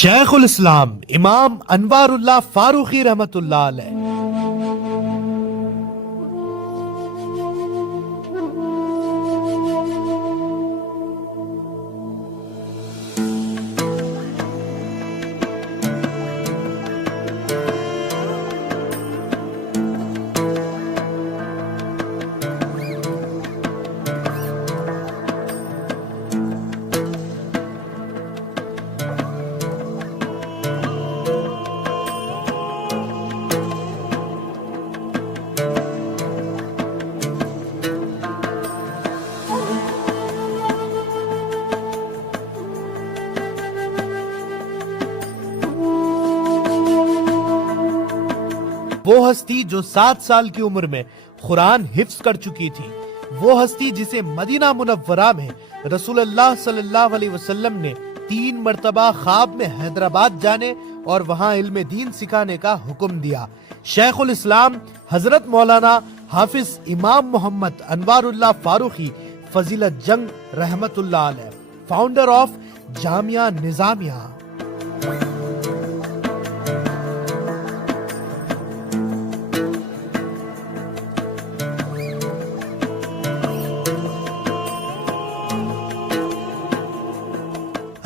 شیخ الاسلام امام انوار اللہ فاروقی رحمت اللہ علیہ۔ وہ ہستی جو 7 سال کی عمر میں قرآن حفظ کر چکی تھی، وہ ہستی جسے مدینہ منورہ میں رسول اللہ صلی اللہ علیہ وسلم نے 3 مرتبہ خواب میں حیدرآباد جانے اور وہاں علم دین سکھانے کا حکم دیا، شیخ الاسلام حضرت مولانا حافظ امام محمد انوار اللہ فاروقی فضیلت جنگ رحمت اللہ علیہ، فاؤنڈر آف جامعہ نظامیہ۔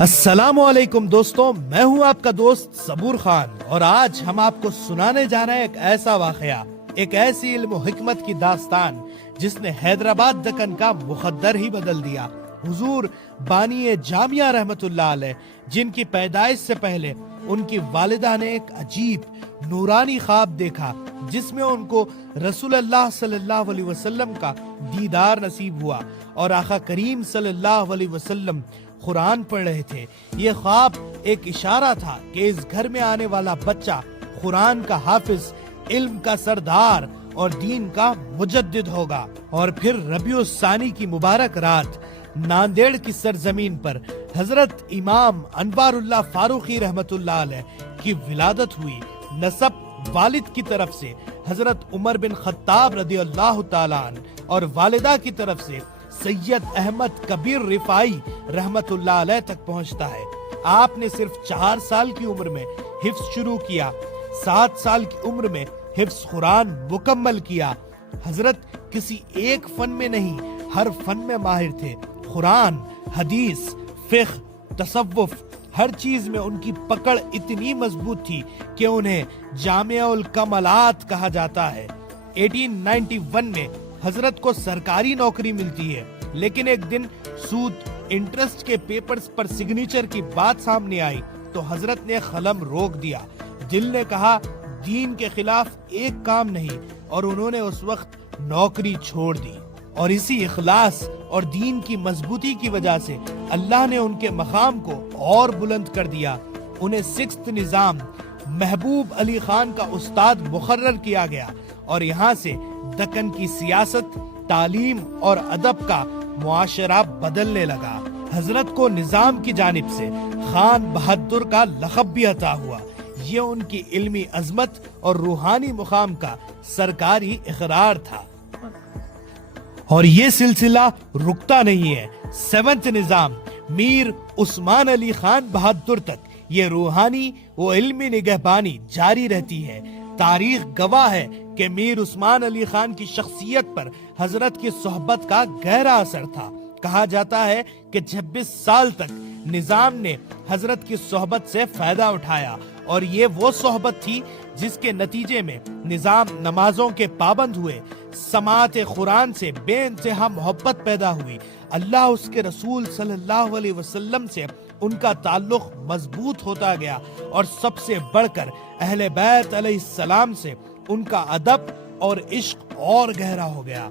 السلام علیکم دوستوں، میں ہوں آپ کا دوست صبور خان، اور آج ہم آپ کو سنانے جا رہے ہیں ایک ایسا واقعہ، ایک ایسی علم و حکمت کی داستان جس نے حیدرآباد دکن کا مقدر ہی بدل دیا۔ حضور بانی جامعہ رحمت اللہ علیہ، جن کی پیدائش سے پہلے ان کی والدہ نے ایک عجیب نورانی خواب دیکھا جس میں ان کو رسول اللہ صلی اللہ علیہ وسلم کا دیدار نصیب ہوا، اور آقا کریم صلی اللہ علیہ وسلم قرآن پڑھ رہے تھے۔ یہ خواب ایک اشارہ تھا کہ اس گھر میں آنے والا بچہ قرآن کا حافظ، علم کا سردار اور دین کا مجدد ہوگا۔ اور پھر ربیع الثانی کی مبارک رات ناندیڑ کی سرزمین پر حضرت امام انوار اللہ فاروقی رحمت اللہ علیہ کی ولادت ہوئی۔ نسب والد کی طرف سے حضرت عمر بن خطاب رضی اللہ تعالیٰ عنہ، اور والدہ کی طرف سے سید احمد کبیر رفاعی رحمت اللہ علیہ تک پہنچتا ہے۔ آپ نے صرف 4 سال کی عمر میں حفظ شروع کیا، 7 سال کی عمر میں حفظ قرآن مکمل کیا۔ حضرت کسی ایک فن میں نہیں، ہر فن میں ماہر تھے۔ قرآن، حدیث، فقہ، تصوف، ہر چیز میں ان کی پکڑ اتنی مضبوط تھی کہ انہیں جامع الکمالات کہا جاتا ہے۔ 1891 میں حضرت کو سرکاری نوکری ملتی ہے، لیکن ایک دن سود انٹرسٹ کے پیپرز پر سگنیچر کی بات سامنے آئی تو حضرت نے قلم روک دیا۔ دل نے کہا دین کے خلاف ایک کام نہیں، اور انہوں نے اس وقت نوکری چھوڑ دی۔ اور اسی اخلاص اور دین کی مضبوطی کی وجہ سے اللہ نے ان کے مقام کو اور بلند کر دیا۔ انہیں 6th نظام محبوب علی خان کا استاد مقرر کیا گیا، اور یہاں سے دکن کی سیاست، تعلیم اور ادب کا معاشرہ بدلنے لگا۔ حضرت کو نظام کی جانب سے خان بہادر کا لقب بھی عطا ہوا۔ یہ ان کی علمی عظمت اور روحانی مقام کا سرکاری اقرار تھا، اور یہ سلسلہ رکتا نہیں ہے۔ 7th نظام میر عثمان علی خان بہادر تک یہ روحانی و علمی نگہبانی جاری رہتی ہے۔ تاریخ گواہ ہے کہ میر عثمان علی خان کی شخصیت پر حضرت کی صحبت کا گہرا اثر تھا۔ کہا جاتا ہے کہ 26 سال تک نظام نے حضرت کی صحبت سے فائدہ اٹھایا، اور یہ وہ صحبت تھی جس کے نتیجے میں نظام نمازوں کے پابند ہوئے، سماعت قرآن سے بے انتہا محبت پیدا ہوئی، اللہ اس کے رسول صلی اللہ علیہ وسلم سے ان کا تعلق مضبوط ہوتا گیا، اور سب سے بڑھ کر اہل بیت علیہ السلام سے ان کا ادب اور عشق اور گہرا ہو گیا۔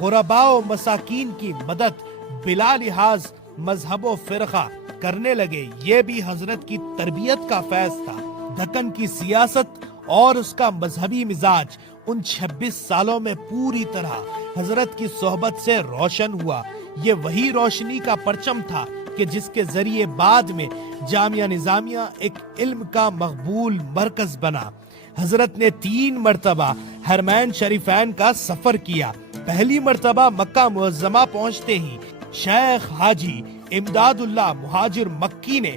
غرباء و مساکین کی مدد بلا لحاظ مذہب و فرقہ کرنے لگے، یہ بھی حضرت کی تربیت کا فیض تھا۔ دکن کی سیاست اور اس کا مذہبی مزاج ان 26 سالوں میں پوری طرح حضرت کی صحبت سے روشن ہوا۔ یہ وہی روشنی کا پرچم تھا کہ جس کے ذریعے بعد میں جامعہ نظامیہ ایک علم کا مقبول مرکز بنا۔ حضرت نے 3 مرتبہ حرمین شریفین کا سفر کیا۔ پہلی مرتبہ مکہ معظمہ پہنچتے ہی شیخ حاجی امداد اللہ مہاجر مکی نے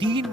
3